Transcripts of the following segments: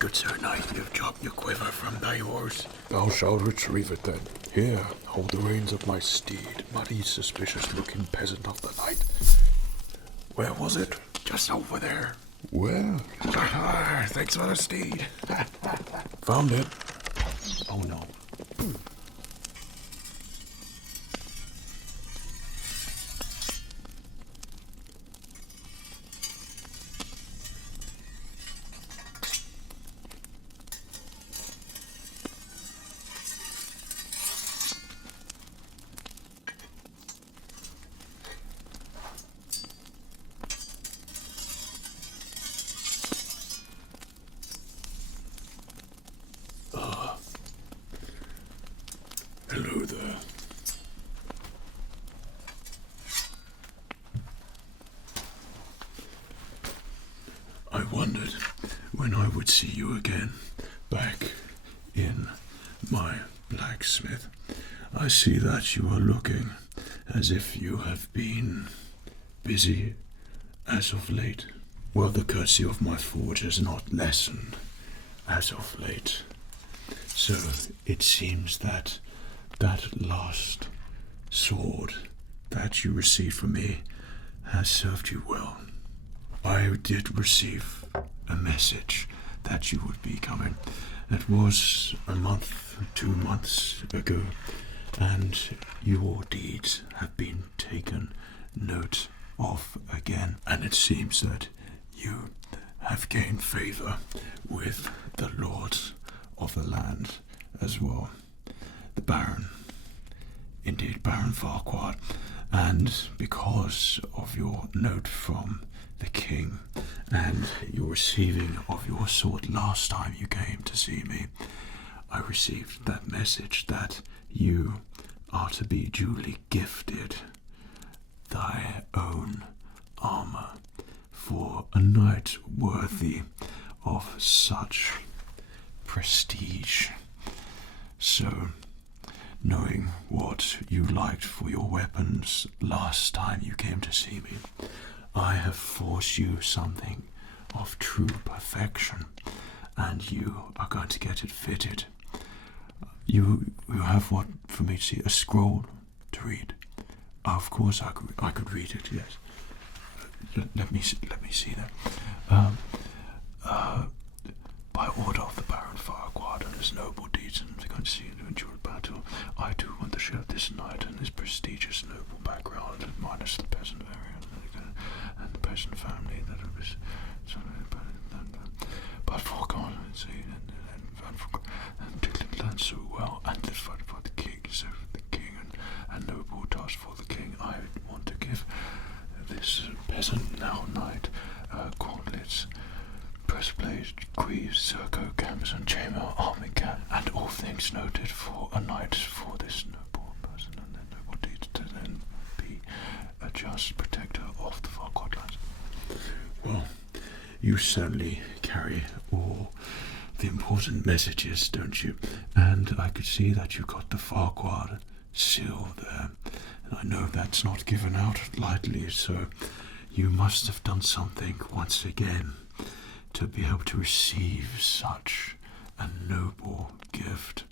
Good sir knight, you've dropped your quiver from thy horse. Thou shalt retrieve it then. Here, hold the reins of my steed, muddy, suspicious-looking peasant of the night. Where was it? Just over there. Where? Thanks for the steed. Found it. Oh no. Hello there. I wondered when I would see you again, back in my blacksmith. I see that you are looking as if you have been busy as of late. Well, the courtesy of my forge has not lessened as of late. So it seems that last sword that you received from me has served you well. I did receive a message that you would be coming. It was a month, 2 months ago, and your deeds have been taken note of again, and it seems that you have gained favor with the lords of the land as well. The Baron, indeed Baron Farquaad, and because of your note from the king and your receiving of your sword last time you came to see me, I received that message that you are to be duly gifted thy own armor for a knight worthy of such prestige. So, knowing what you liked for your weapons last time you came to see me, I have forged you something of true perfection, and you are going to get it fitted. You have what for me to see? A scroll to read? Of course I could read it, yes. Let me see that. By order of the Baron Farquaad and his noble deeds and going to see an eventual battle, I too want to share this knight and his prestigious noble background, minus the peasant area and the peasant family that of his son. But Farquaad and did land so well, and did fight for the king, so the king and noble task for the king. I want to give this peasant now knight gauntlets, breastplate, greaves, circo, gambeson, chainmail, armor cap, and all things noted for a knight for this noble person and their noble deeds to then be a just protector of the Farquaad lands. Well, you certainly carry all the important messages, don't you? And I could see that you got the Farquaad seal there, and I know that's not given out lightly, so you must have done something once again to be able to receive such a noble gift.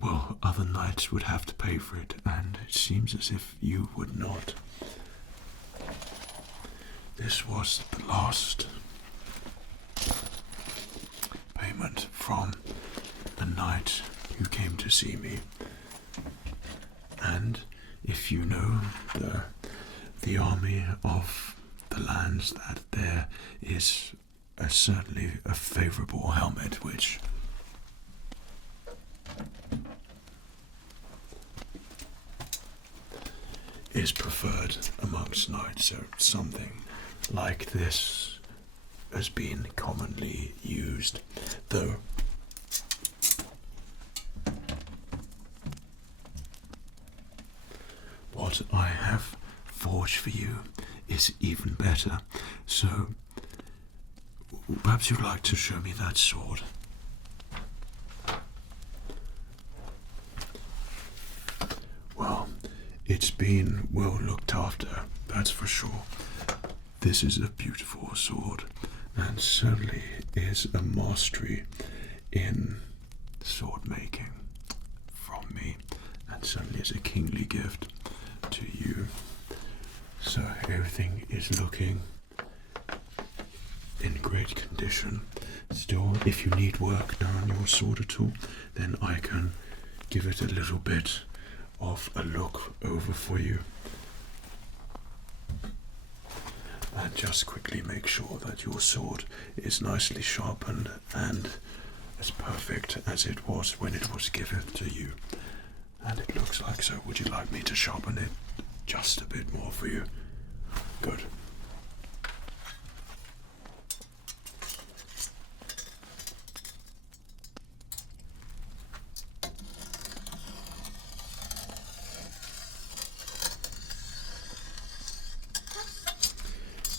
Well, other knights would have to pay for it, and it seems as if you would not. This was the last payment from the knight who came to see me. And if you know the army of the lands, that there is certainly a favourable helmet which is preferred amongst knights. So something like this has been commonly used, though what I have forged for you is even better. So perhaps you'd like to show me that sword. Well, it's been well looked after, that's for sure. This is a beautiful sword and certainly is a mastery in sword making from me, and certainly is a kingly gift to you. So everything is looking in great condition. Still, if you need work done on your sword at all, then I can give it a little bit of a look over for you. And just quickly make sure that your sword is nicely sharpened and as perfect as it was when it was given to you. And it looks like so. Would you like me to sharpen it just a bit more for you? Good.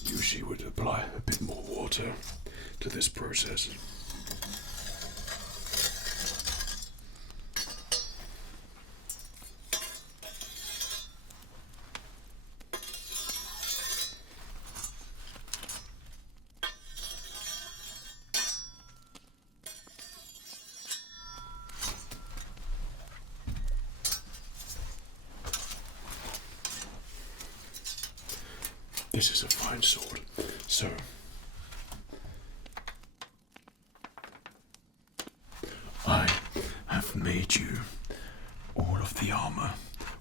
Usually would apply a bit more water to this process. This is a fine sword. So, I have made you all of the armor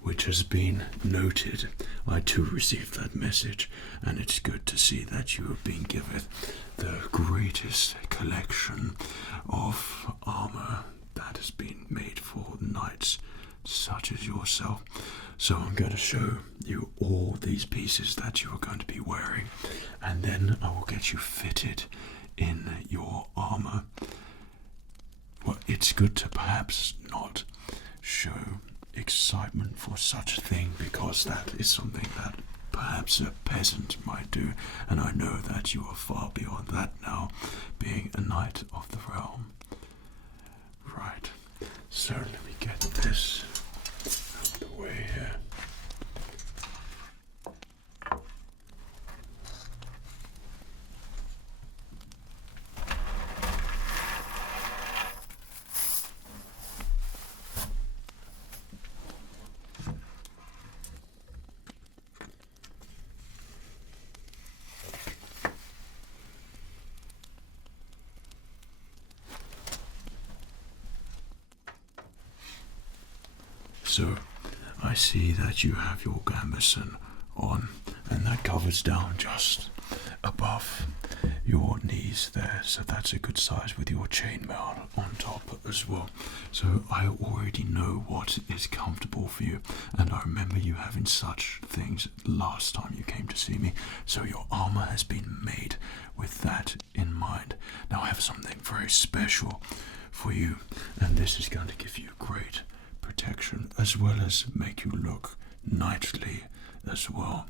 which has been noted. I too received that message, and it's good to see that you have been given the greatest collection of armor that has been made for knights such as yourself. So I'm going to show you all these pieces that you are going to be wearing, and then I will get you fitted in your armor. Well, it's good to perhaps not show excitement for such a thing, because that is something that perhaps a peasant might do, and I know that you are far beyond that now, being a knight of the realm. Right, so let me get this out of the way here. So, I see that you have your gambeson on, and that covers down just above your knees there, so that's a good size with your chainmail on top as well. So I already know what is comfortable for you, and I remember you having such things last time you came to see me, so your armor has been made with that in mind. Now I have something very special for you, and this is going to give you great protection as well as make you look knightly as well.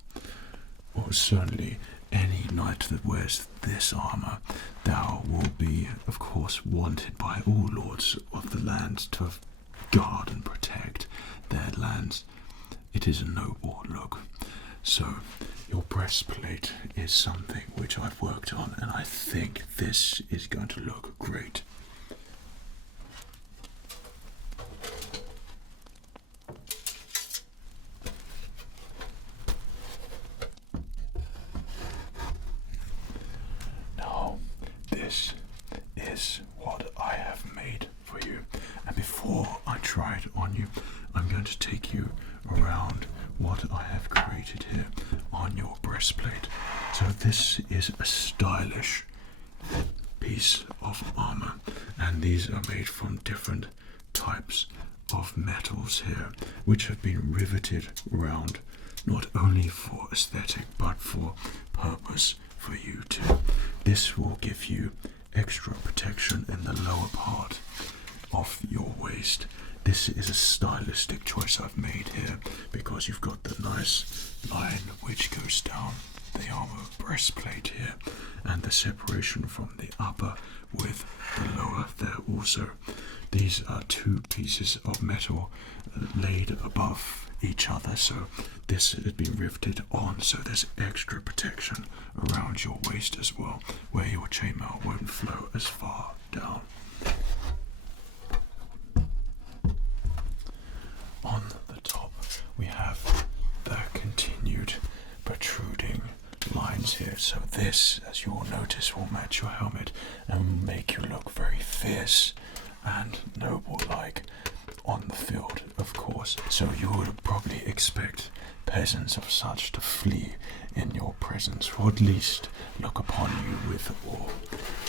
Or certainly any knight that wears this armor, thou will be of course wanted by all lords of the land to guard and protect their lands. It is a noble look. So your breastplate is something which I've worked on, and I think this is going to look great. This is what I have made for you, and before I try it on you, I'm going to take you around what I have created here on your breastplate. So this is a stylish piece of armor, and these are made from different types of metals here, which have been riveted around not only for aesthetic but for purpose for you too. This will give you extra protection in the lower part of your waist. This is a stylistic choice I've made here, because you've got the nice line which goes down the armor breastplate here, and the separation from the upper with the lower there also. These are two pieces of metal laid above each other. So this has been riveted on, so there's extra protection around your waist as well, where your chainmail won't flow as far down. On the top we have the continued protruding lines here, so this, as you will notice, will match your helmet and make you look very fierce and noble-like on the field, of course. So you would probably expect peasants of such to flee in your presence, or at least look upon you with awe.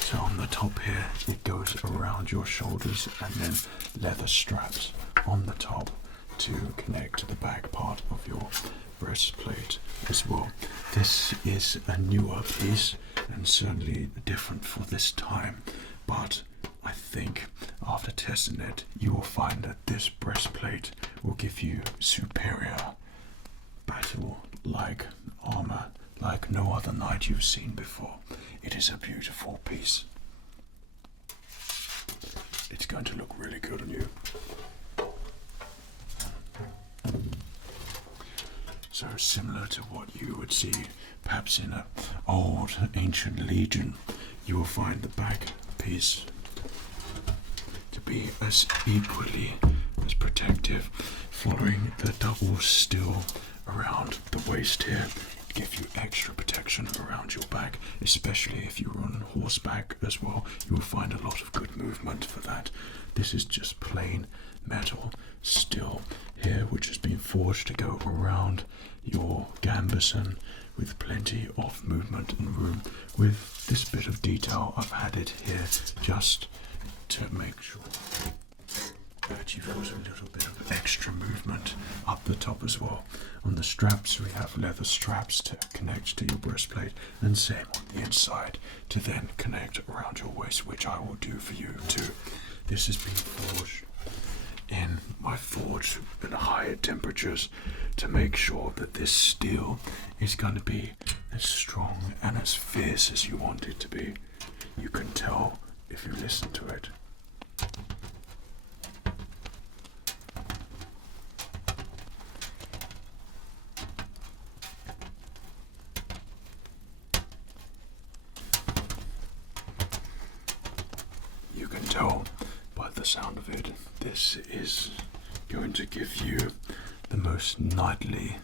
So on the top here, it goes around your shoulders, and then leather straps on the top to connect to the back part of your breastplate as well. This is a newer piece and certainly different for this time, but I think after testing it, you will find that this breastplate will give you superior battle-like armor, like no other knight you've seen before. It is a beautiful piece. It's going to look really good on you. So similar to what you would see perhaps in an old ancient legion, you will find the back piece to be as equally as protective, following the double steel around the waist here to give you extra protection around your back, especially if you're on horseback as well. You will find a lot of good movement for that. This is just plain metal steel here, which has been forged to go around your gambeson with plenty of movement and room. With this bit of detail I've added here just to make sure that you've got a little bit of extra movement up the top as well. On the straps we have leather straps to connect to your breastplate, and same on the inside to then connect around your waist, which I will do for you too. This has been forged in my forge at higher temperatures to make sure that this steel is going to be as strong and as fierce as you want it to be. You can tell if you listen to it. You can tell by the sound of it, this is going to give you the most knightly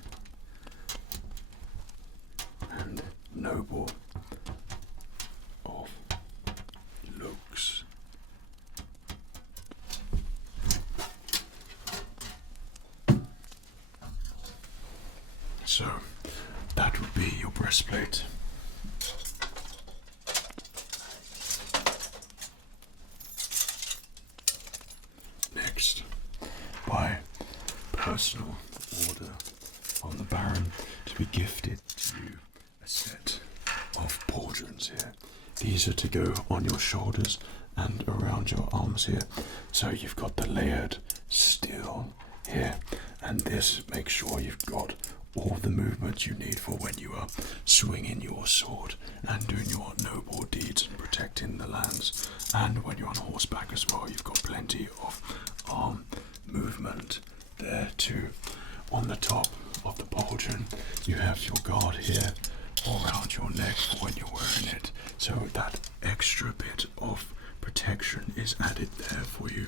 and noble of looks. So that would be your breastplate. Next, by personal order on the Baron, to be gifted to you a set of Pouldrons here. These are to go on your shoulders and around your arms here. So you've got the layered steel here, and this makes sure you've got all the movement you need for when you are swinging your sword and doing your noble deeds and protecting the lands. And when you're on horseback as well, you've got plenty of arm movement there too. On the top of the pauldron, you have your guard here around your neck when you're wearing it, so that extra bit of protection is added there for you.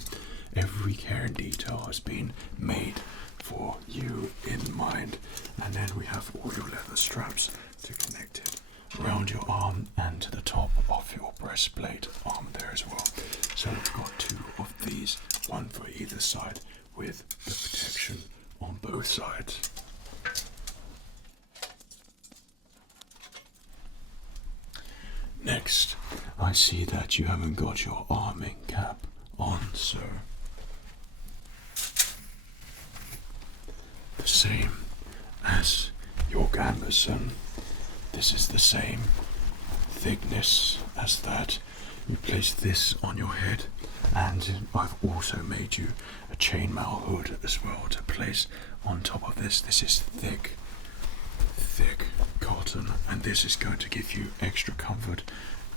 Every care and detail has been made for you in mind. And then we have all your leather straps to connect it around your arm and to the top of your breastplate arm there as well. So we've got two of these, one for either side, with the protection on both sides. Next, I see that you haven't got your arming cap on, so the same as your gambeson. This is the same thickness as that. You place this on your head, and I've also made you a chainmail hood as well to place on top of this. This is thick cotton, and this is going to give you extra comfort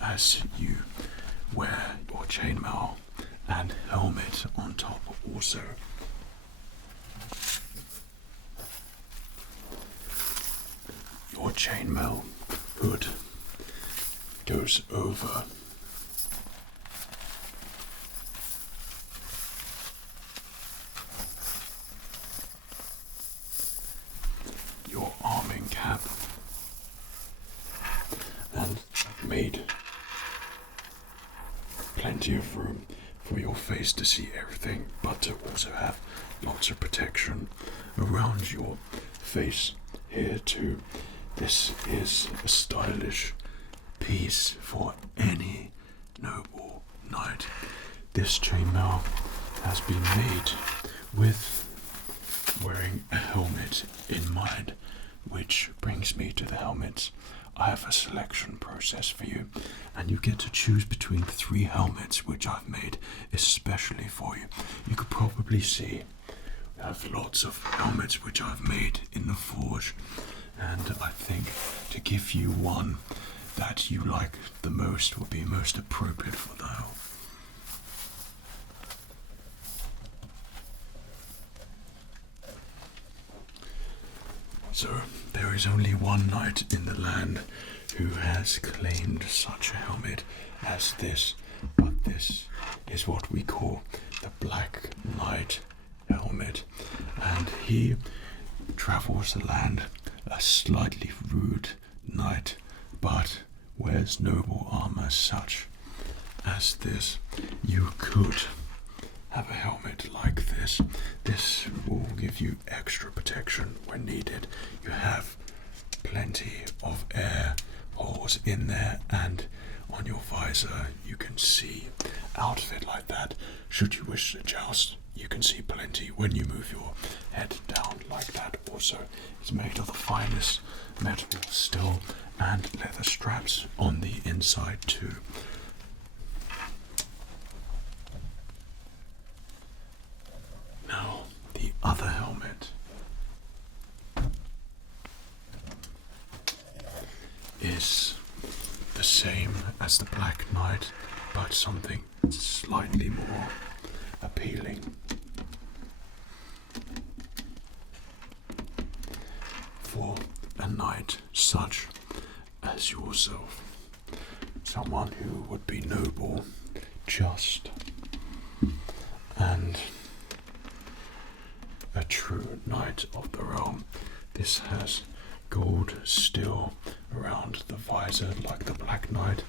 as you wear your chainmail and helmet on top also. chainmail hood goes over your arming cap, and made plenty of room for your face to see everything, but to also have lots of protection around your face here too. This is a stylish piece for any noble knight. This chainmail has been made with wearing a helmet in mind, which brings me to the helmets. I have a selection process for you, and you get to choose between 3 helmets which I've made especially for you. You could probably see I have lots of helmets which I've made in the forge, and I think to give you one that you like the most would be most appropriate for that. So, there is only one knight in the land who has claimed such a helmet as this, but this is what we call the Black Knight helmet, and he travels the land a slightly rude knight, but wears noble armor such as this. You could have a helmet like this. This will give you extra protection when needed. You have plenty of air holes in there, and on your visor you can see out of it like that. Should you wish to joust, you can see plenty when you move your head down like that. Also, it's made of the finest metal steel and leather straps on the inside too. Now, the other helmet is the same as the Black Knight, but something slightly more appealing. For a knight such as yourself, someone who would be noble, just, and a true knight of the realm. This has gold steel around the visor like the Black Knight.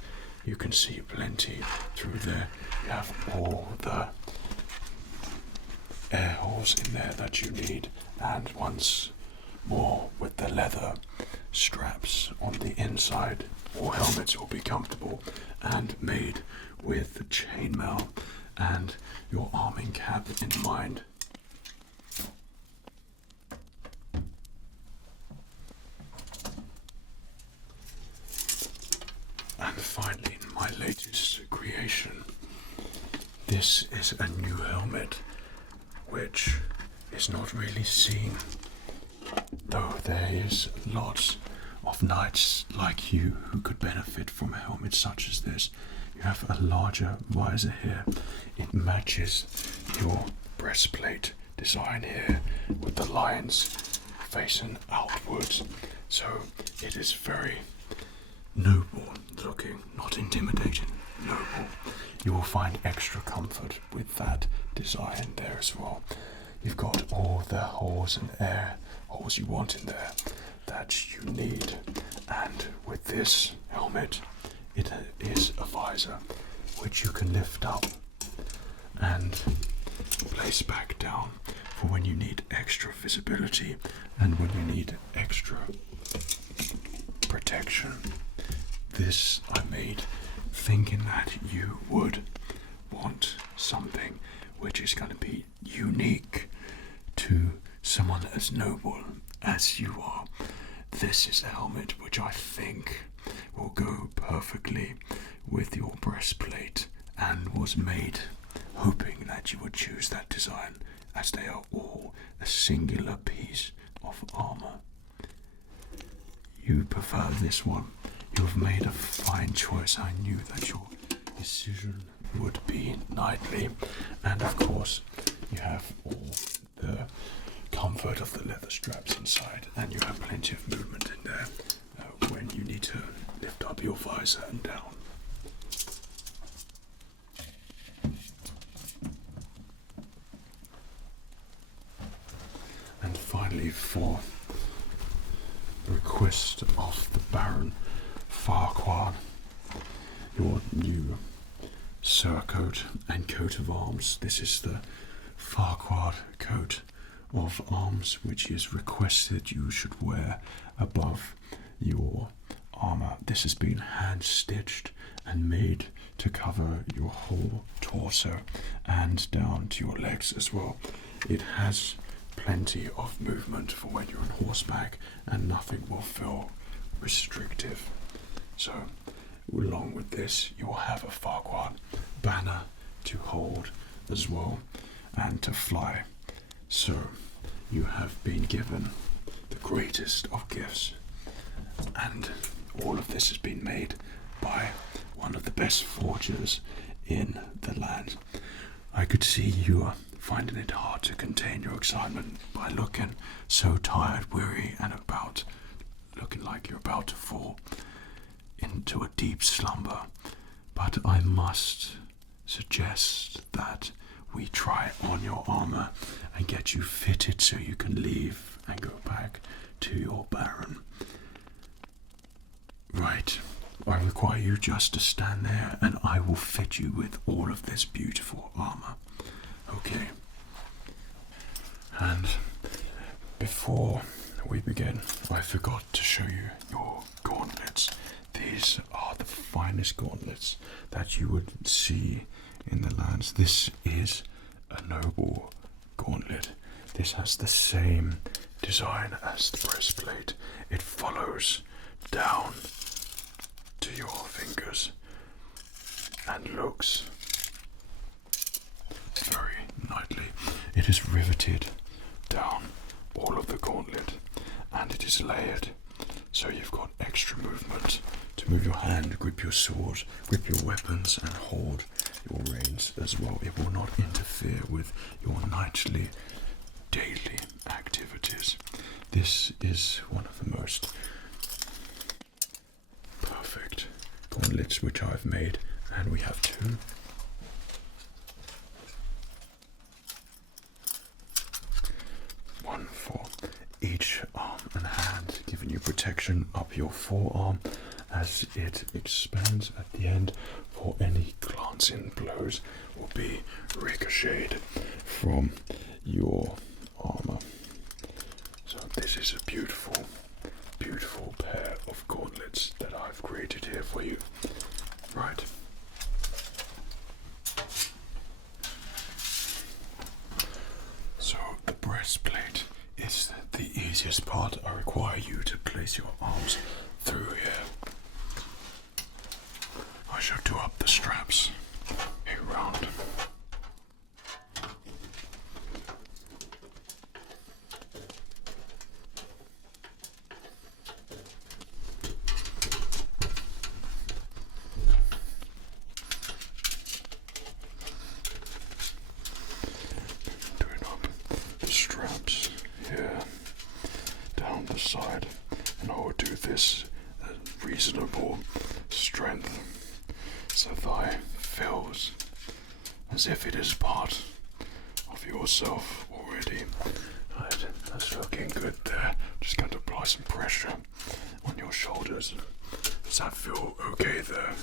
You can see plenty through there. You have all the air holes in there that you need, and once more with the leather straps on the inside. All helmets will be comfortable and made with the chainmail and your arming cap in mind. And finally, my latest creation. This is a new helmet which is not really seen, though there is lots of knights like you who could benefit from a helmet such as this. You have a larger visor here. It matches your breastplate design here with the lines facing outwards, so it is very noble looking, not intimidating, noble. You will find extra comfort with that design there as well. You've got all the holes and air holes you want in there that you need, and with this helmet it is a visor which you can lift up and place back down for when you need extra visibility and when you need extra protection. This I made thinking that you would want something which is going to be unique to someone as noble as you are. This is a helmet which I think will go perfectly with your breastplate, and was made hoping that you would choose that design, as they are all a singular piece of armor. You prefer this one. You have made a fine choice. I knew that your decision would be knightly, and of course you have all the comfort of the leather straps inside, and you have plenty of movement in there. when you need to lift up your visor and down. And finally, for the request of the Baron Farquaad, your new surcoat and coat of arms. This is the Farquaad coat of arms, which is requested you should wear above your armor. This has been hand stitched and made to cover your whole torso and down to your legs as well. It has plenty of movement for when you're on horseback, and nothing will feel restrictive. So along with this, you will have a Farquaad banner to hold as well and to fly. So you have been given the greatest of gifts, and all of this has been made by one of the best forgers in the land. I could see you are finding it hard to contain your excitement by looking so tired, weary, and looking like you're about to fall into a deep slumber. But I must suggest that we try on your armor and get you fitted so you can leave and go back to your Baron. Right, I require you just to stand there and I will fit you with all of this beautiful armor. Okay. And before we begin, I forgot to show you your gauntlets. These are the finest gauntlets that you would see in the lands. This is a noble gauntlet. This has the same design as the breastplate. It follows down to your fingers and looks very knightly. It is riveted down all of the gauntlet and it is layered, so you've got extra movement to move your hand, grip your sword, grip your weapons and hold your reins as well. It will not interfere with your nightly daily activities. This is one of the most perfect gauntlets which I've made, and we have two. One for each arm and hand, giving you protection up your forearm as it expands at the end, for any glancing blows will be ricocheted from your armor. So this is a beautiful, beautiful pair of gauntlets that I've created here for you. Right. So the breastplate is the easiest part. I require you to place your arms through here. I shall do up the straps around. Doing up the straps here, down the side, and I will do this at reasonable strength, so thigh feels as if it is part of yourself already. Right, that's looking good there. Just going to apply some pressure on your shoulders. Does that feel okay there?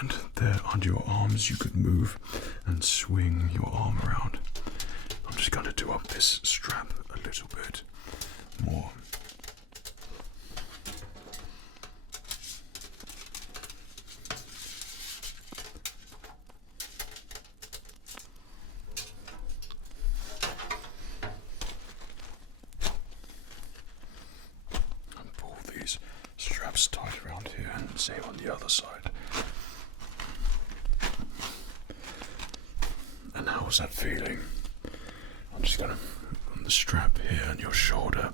And there under your arms you could move and swing your arm around. I'm just going to do up this strap a little bit more. Straps tight around here, and same on the other side. And how's that feeling? I'm just going to put the strap here on your shoulder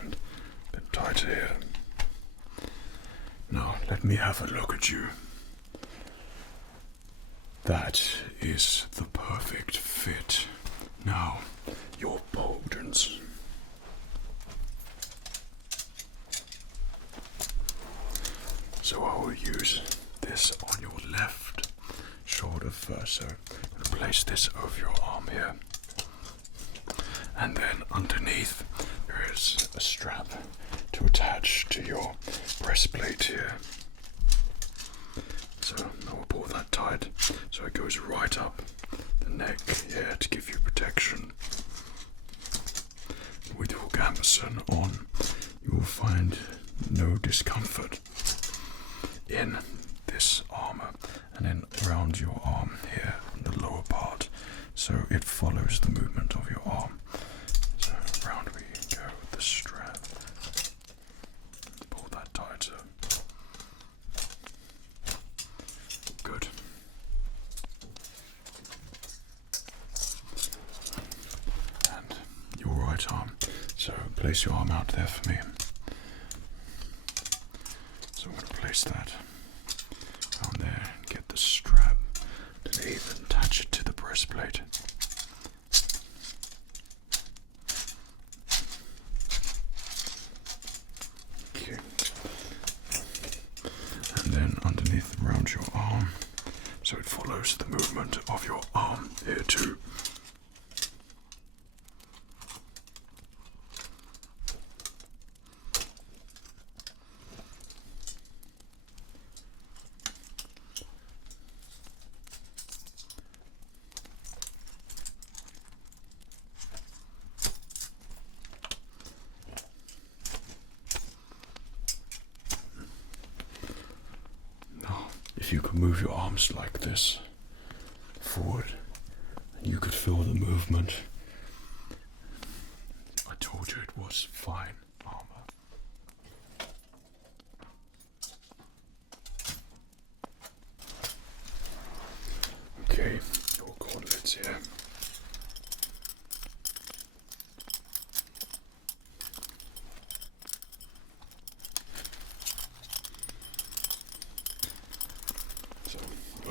and a bit tighter here. Now let me have a look at you. That is the perfect fit. Now your Pouldrons. So I will use this on your left shoulder first. So I'm going to place this over your arm here. And then underneath there is a strap to attach to your breastplate here. So I will pull that tight so it goes right up the neck here to give you protection. With your gambeson on, you will find no discomfort in this armor, and then around your arm here in the lower part, so it follows the movement of your arm. So around we go with the strap. Pull that tighter. Good. And your right arm. So place your arm out there for me. So I'm going to place that on there and get the strap underneath and attach it to the breastplate. Okay. And then underneath around your arm, so it follows the movement of your arm here too. If you could move your arms like this forward, and you could feel the movement. I told you it was fine armor. Okay, your gauntlets here.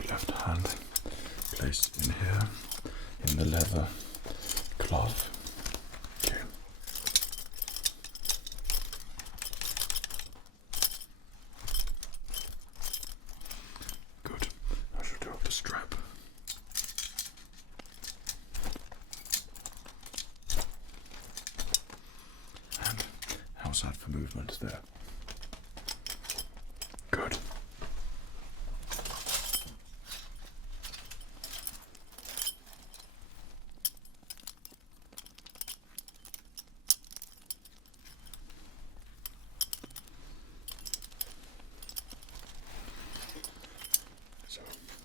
Left hand placed in here in the leather glove. Okay. Good. I should do up the strap. And how's that for movement there? Good.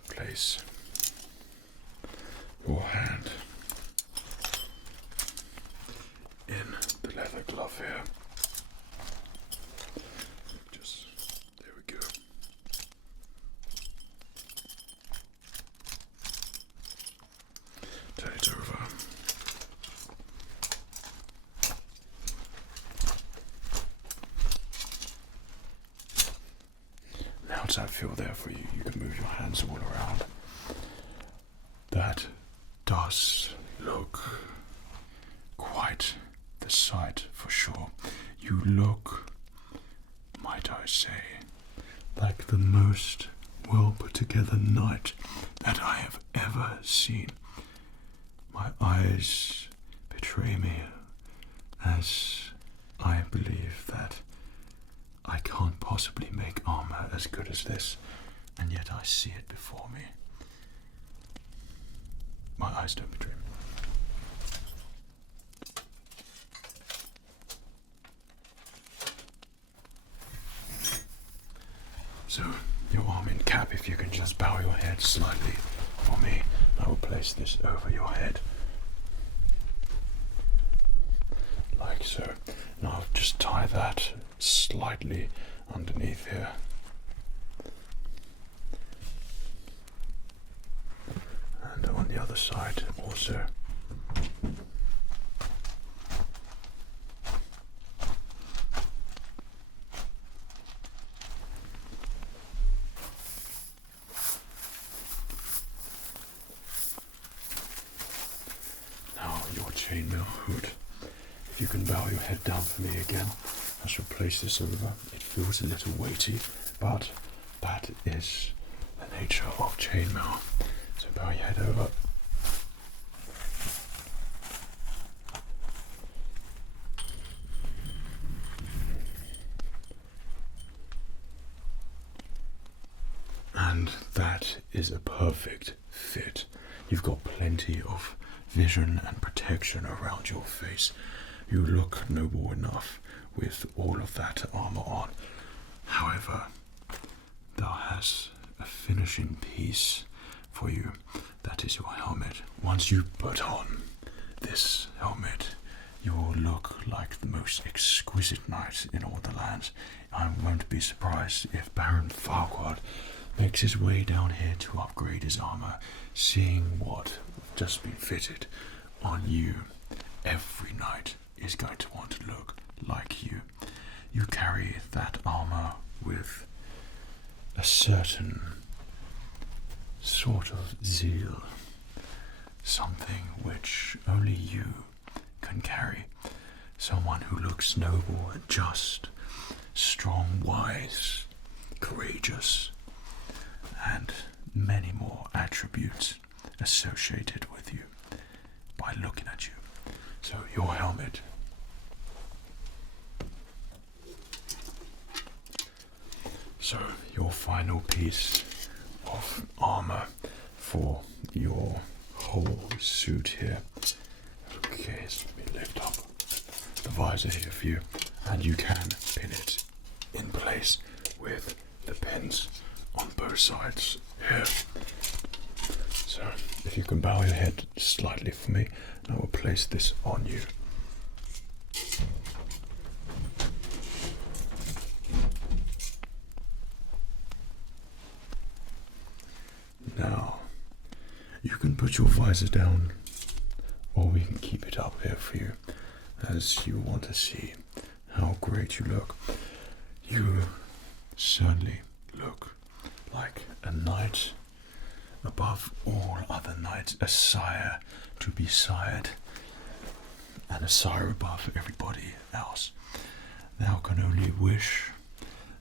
Place your hand in the leather glove here. Just there we go. Turn it over. How does that feel there for you? You can move your hands all around. That does look quite the sight for sure. You look, might I say, like the most well put together knight that I have ever seen. My eyes betray me as I believe that I can't possibly make armor as good as this, and yet I see it before me. My eyes don't betray me. So, your arm in cap, if you can just bow your head slightly for me, I will place this over your head. Like so. And I'll just tie that slightly underneath here. And on the other side also. Now your chainmail hood. If you can bow your head down for me again, I shall place this over. It feels a little weighty, but that is the nature of chainmail. So bow your head over. And that is a perfect fit. You've got plenty of vision and protection around your face. You look noble enough with all of that armor on. However, thou has a finishing piece for you. That is your helmet. Once you put on this helmet, you will look like the most exquisite knight in all the lands. I won't be surprised if Baron Farquaad makes his way down here to upgrade his armor, seeing what just been fitted on you. Every knight is going to want to look like you. You carry that armor with a certain sort of zeal, something which only you can carry. Someone who looks noble and just, strong, wise, courageous, and many more attributes associated with you by looking at you. So your helmet, so your final piece of armor for your whole suit here. Okay, so let me lift up the visor here for you, and you can pin it in place with the pins on both sides here. So if you can bow your head slightly for me, I will place this on you. Now, you can put your visor down, or we can keep it up here for you, as you want to see how great you look. You certainly look like a knight above all other knights, a sire to be sired, and a sire above everybody else. Thou can only wish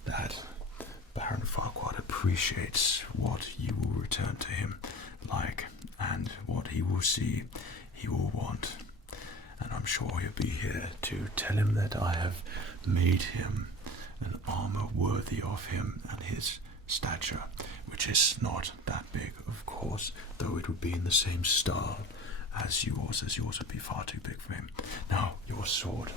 that Baron Farquaad appreciates what you will return to him like, and what he will see, he will want. And I'm sure he'll be here to tell him that I have made him an armor worthy of him and his stature, which is not that big, of course, though it would be in the same style as yours would be far too big for him. Now, your sword.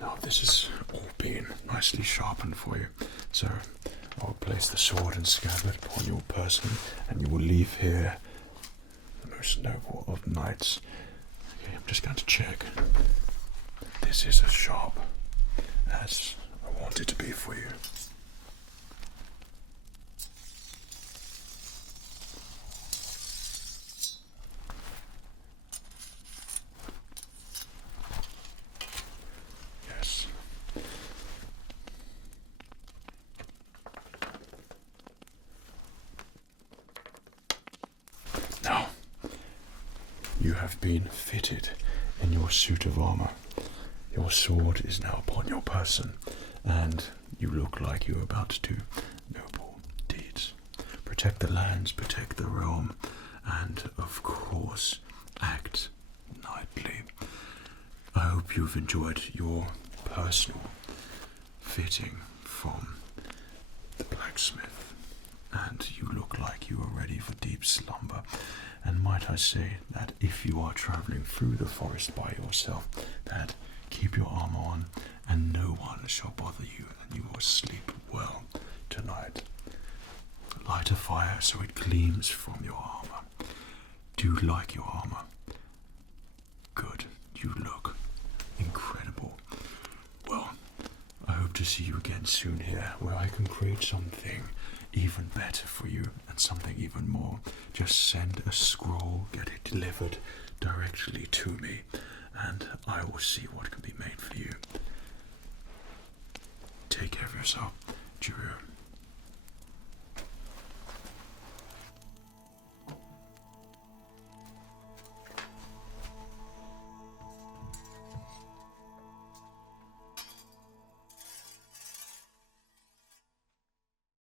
Now, this has all been nicely sharpened for you, so I'll place the sword and scabbard upon your person, and you will leave here the most noble of knights. Okay, I'm just going to check. This is as sharp as I want it to be for you. Yes. Now, you have been fitted in your suit of armor. Your sword is now upon your person, and you look like you're about to do noble deeds. Protect the lands, protect the realm, and of course, act knightly. I hope you've enjoyed your personal fitting from the blacksmith, and you look like you are ready for deep slumber. And might I say that if you are travelling through the forest by yourself, that keep your armor on, and no one shall bother you, and you will sleep well tonight. Light a fire so it gleams from your armor. Do you like your armor? Good. You look incredible. Well, I hope to see you again soon here, where I can create something even better for you, and something even more. Just send a scroll, get it delivered directly to me, and I will see what can be made for you. Take care of yourself. Cheerio.